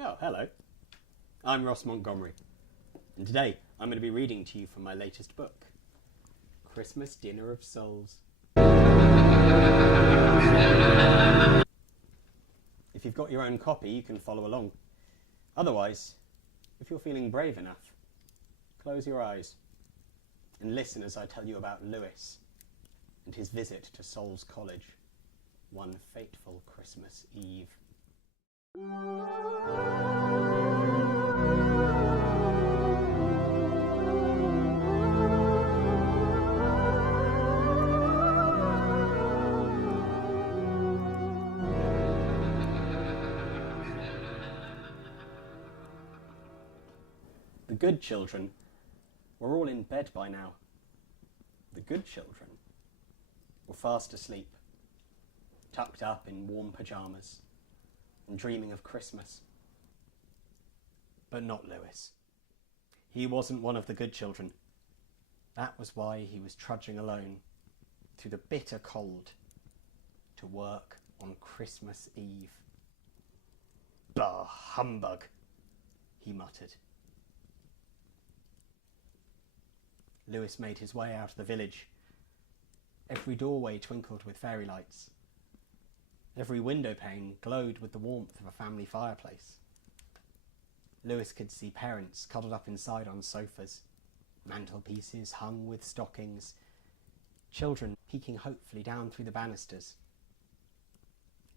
Oh, hello. I'm Ross Montgomery, and today I'm going to be reading to you from my latest book, Christmas Dinner of Souls. If you've got your own copy, you can follow along. Otherwise, if you're feeling brave enough, close your eyes and listen as I tell you about Lewis and his visit to Souls College one fateful Christmas Eve. The good children were all in bed by now. The good children were fast asleep, tucked up in warm pyjamas and dreaming of Christmas. But not Lewis. He wasn't one of the good children. That was why he was trudging alone through the bitter cold to work on Christmas Eve. Bah, humbug, he muttered. Lewis made his way out of the village. Every doorway twinkled with fairy lights. Every window pane glowed with the warmth of a family fireplace. Lewis could see parents cuddled up inside on sofas, mantelpieces hung with stockings, children peeking hopefully down through the banisters.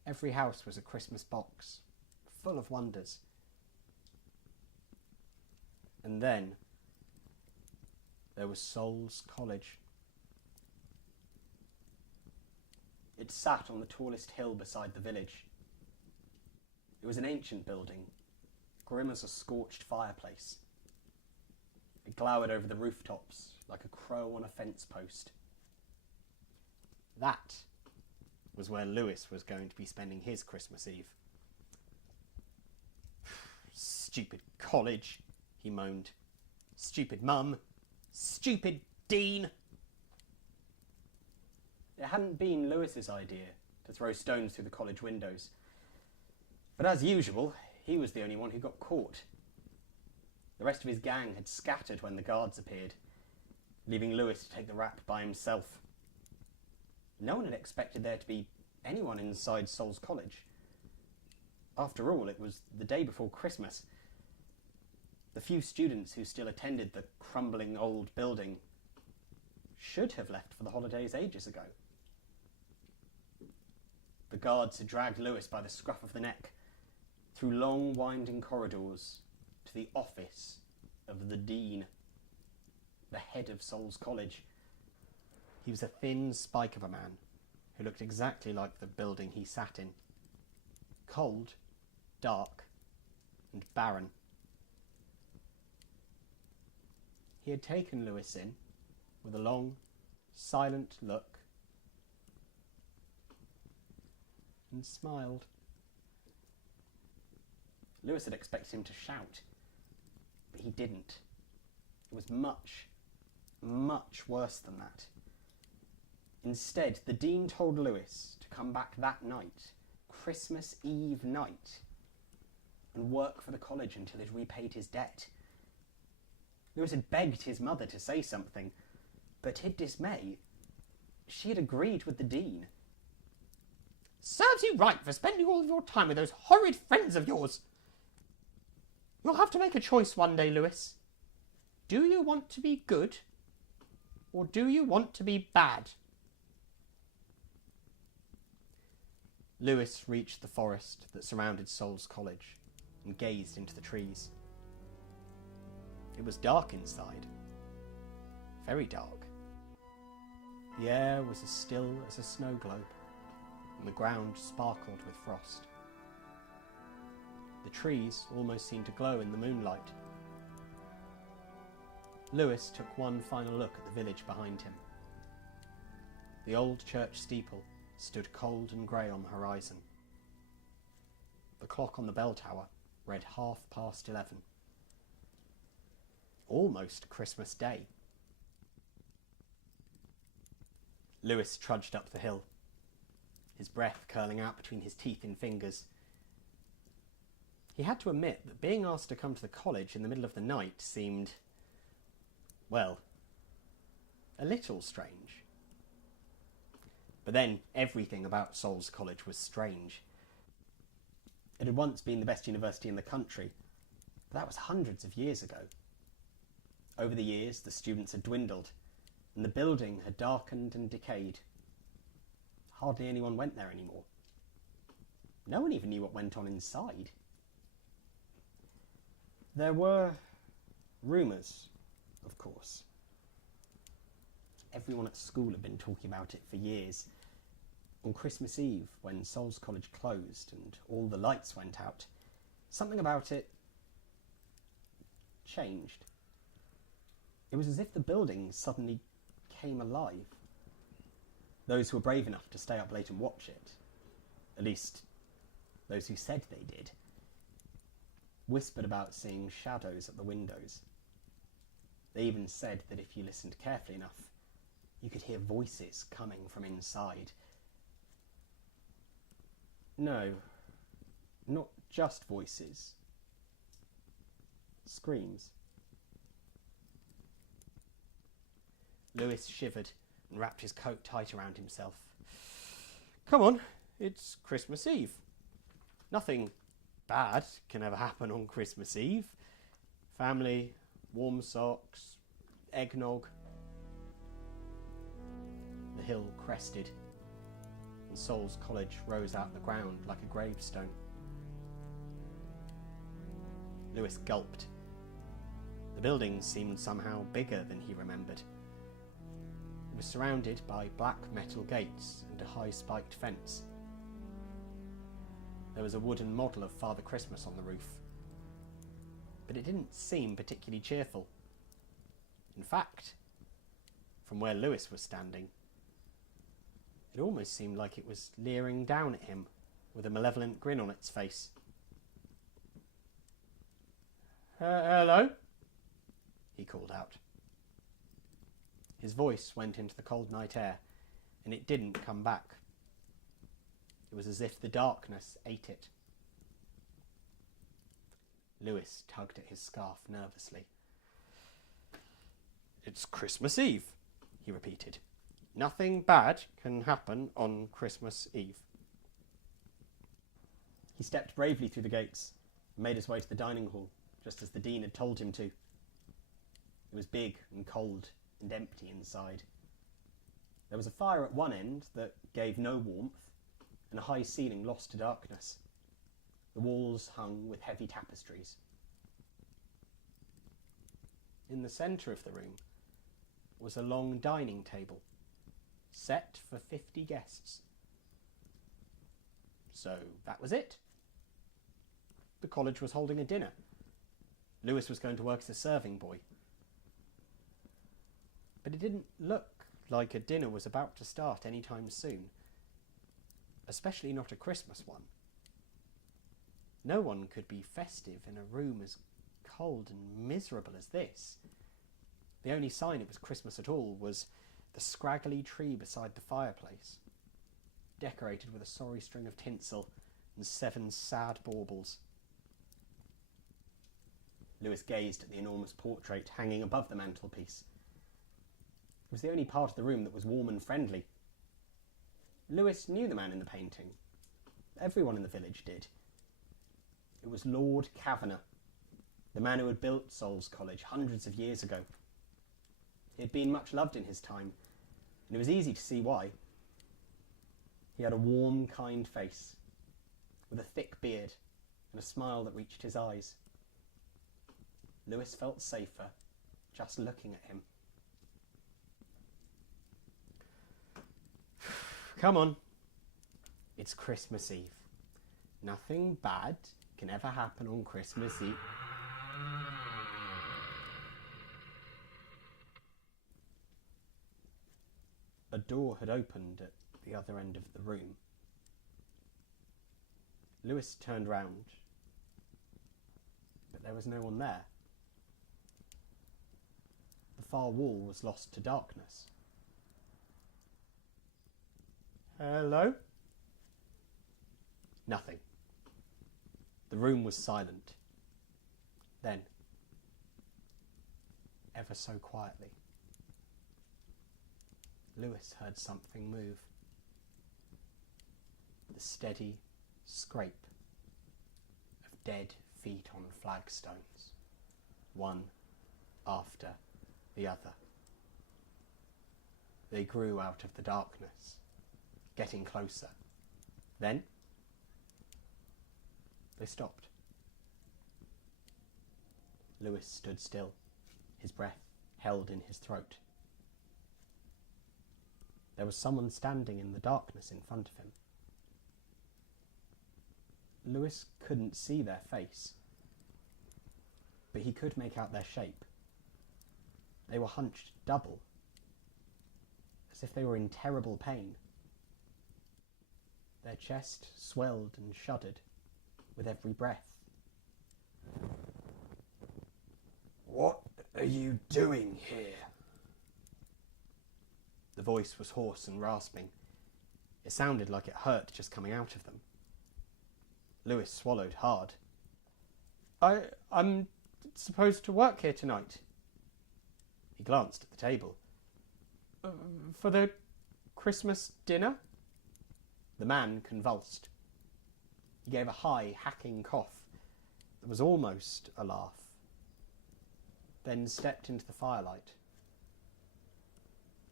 Every house was a Christmas box, full of wonders. And then there was Souls College. It sat on the tallest hill beside the village. It was an ancient building, grim as a scorched fireplace. It glowered over the rooftops like a crow on a fence post. That was where Lewis was going to be spending his Christmas Eve. Stupid college, he moaned. Stupid mum. Stupid dean. It hadn't been Lewis's idea to throw stones through the college windows. But as usual, he was the only one who got caught. The rest of his gang had scattered when the guards appeared, leaving Lewis to take the rap by himself. No one had expected there to be anyone inside Souls College. After all, it was the day before Christmas. The few students who still attended the crumbling old building should have left for the holidays ages ago. The guards had dragged Lewis by the scruff of the neck through long winding corridors to the office of the dean, the head of Souls College. He was a thin spike of a man who looked exactly like the building he sat in. Cold, dark, and barren. He had taken Lewis in with a long, silent look and smiled. Lewis had expected him to shout, but he didn't. It was much, much worse than that. Instead, the dean told Lewis to come back that night, Christmas Eve night, and work for the college until he'd repaid his debt. Lewis had begged his mother to say something, but to his dismay, she had agreed with the dean. "Serves you right for spending all of your time with those horrid friends of yours. You'll have to make a choice one day, Lewis. Do you want to be good, or do you want to be bad?" Lewis reached the forest that surrounded Souls College and gazed into the trees. It was dark inside. Very dark. The air was as still as a snow globe, and the ground sparkled with frost. The trees almost seemed to glow in the moonlight. Lewis took one final look at the village behind him. The old church steeple stood cold and grey on the horizon. The clock on the bell tower read 11:30. Almost Christmas Day. Lewis trudged up the hill, his breath curling out between his teeth and fingers. He had to admit that being asked to come to the college in the middle of the night seemed, well, a little strange. But then everything about Sol's College was strange. It had once been the best university in the country, but that was hundreds of years ago. Over the years, the students had dwindled, and the building had darkened and decayed. Hardly anyone went there anymore. No one even knew what went on inside. There were rumours, of course. Everyone at school had been talking about it for years. On Christmas Eve, when Sol's College closed and all the lights went out, something about it changed. It was as if the building suddenly came alive. Those who were brave enough to stay up late and watch it, at least those who said they did, whispered about seeing shadows at the windows. They even said that if you listened carefully enough, you could hear voices coming from inside. No, not just voices. Screams. Lewis shivered and wrapped his coat tight around himself. Come on, it's Christmas Eve. Nothing bad can ever happen on Christmas Eve. Family, warm socks, eggnog. The hill crested, and Sol's College rose out of the ground like a gravestone. Lewis gulped. The building seemed somehow bigger than he remembered. It was surrounded by black metal gates and a high spiked fence. There was a wooden model of Father Christmas on the roof, but it didn't seem particularly cheerful. In fact, from where Lewis was standing, it almost seemed like it was leering down at him with a malevolent grin on its face. Hello? He called out. His voice went into the cold night air, and it didn't come back. It was as if the darkness ate it. Lewis tugged at his scarf nervously. It's Christmas Eve, he repeated. Nothing bad can happen on Christmas Eve. He stepped bravely through the gates and made his way to the dining hall, just as the Dean had told him to. It was big and cold and empty inside. There was a fire at one end that gave no warmth, and a high ceiling lost to darkness. The walls hung with heavy tapestries. In the centre of the room was a long dining table, set for 50 guests. So that was it. The college was holding a dinner. Lewis was going to work as a serving boy. But it didn't look like a dinner was about to start any time soon, especially not a Christmas one. No one could be festive in a room as cold and miserable as this. The only sign it was Christmas at all was the scraggly tree beside the fireplace, decorated with a sorry string of tinsel and 7 sad baubles. Lewis gazed at the enormous portrait hanging above the mantelpiece. It was the only part of the room that was warm and friendly. Lewis knew the man in the painting. Everyone in the village did. It was Lord Kavanagh, the man who had built Sol's College hundreds of years ago. He had been much loved in his time, and it was easy to see why. He had a warm, kind face, with a thick beard and a smile that reached his eyes. Lewis felt safer just looking at him. Come on, it's Christmas Eve. Nothing bad can ever happen on Christmas Eve. A door had opened at the other end of the room. Lewis turned round, but there was no one there. The far wall was lost to darkness. Hello? Nothing. The room was silent. Then, ever so quietly, Lewis heard something move. The steady scrape of dead feet on flagstones, one after the other. They grew out of the darkness, getting closer. Then, they stopped. Lewis stood still, his breath held in his throat. There was someone standing in the darkness in front of him. Lewis couldn't see their face, but he could make out their shape. They were hunched double, as if they were in terrible pain. Their chest swelled and shuddered with every breath. "What are you doing here?" The voice was hoarse and rasping. It sounded like it hurt just coming out of them. Lewis swallowed hard. I'm supposed to work here tonight." He glanced at the table. "For the Christmas dinner?" The man convulsed. He gave a high, hacking cough that was almost a laugh, then stepped into the firelight.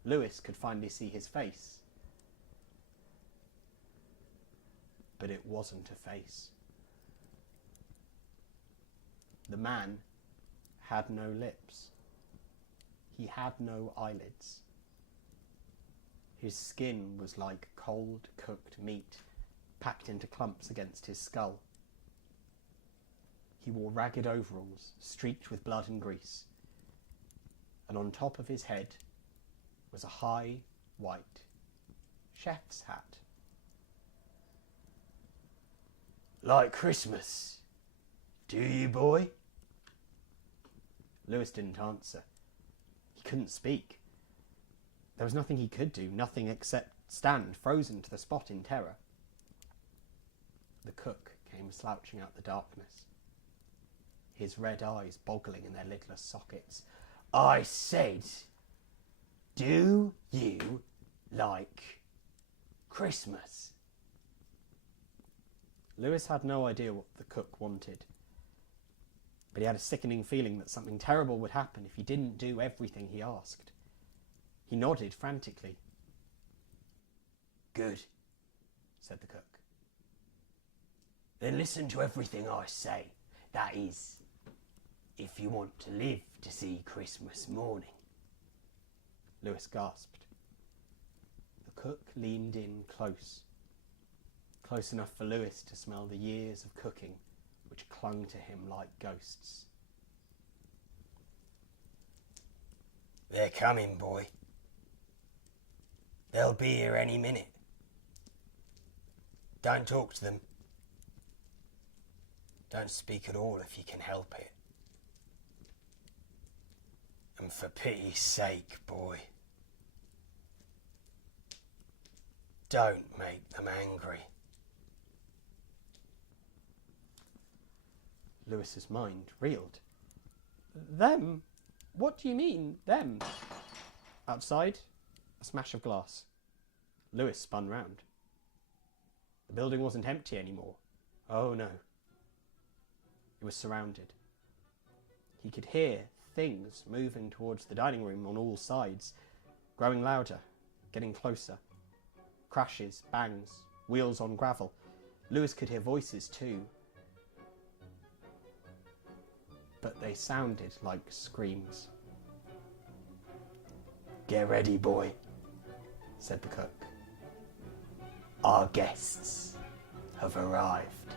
Lewis could finally see his face. But it wasn't a face. The man had no lips. He had no eyelids. His skin was like cold, cooked meat, packed into clumps against his skull. He wore ragged overalls, streaked with blood and grease, and on top of his head was a high, white chef's hat. "Like Christmas, do you, boy?" Lewis didn't answer. He couldn't speak. There was nothing he could do, nothing except stand frozen to the spot in terror. The cook came slouching out the darkness, his red eyes boggling in their lidless sockets. "I said, do you like Christmas?" Lewis had no idea what the cook wanted, but he had a sickening feeling that something terrible would happen if he didn't do everything he asked. He nodded frantically. "Good," said the cook. "Then listen to everything I say. That is, if you want to live to see Christmas morning." Lewis gasped. The cook leaned in close enough for Lewis to smell the years of cooking which clung to him like ghosts. "They're coming, boy. They'll be here any minute. Don't talk to them. Don't speak at all if you can help it. And for pity's sake, boy, don't make them angry." Lewis's mind reeled. "Them? What do you mean, them?" Outside, a smash of glass. Lewis spun round. The building wasn't empty anymore. Oh no. It was surrounded. He could hear things moving towards the dining room on all sides, growing louder, getting closer. Crashes, bangs, wheels on gravel. Lewis could hear voices too, but they sounded like screams. "Get ready, boy," said the cook. "Our guests have arrived."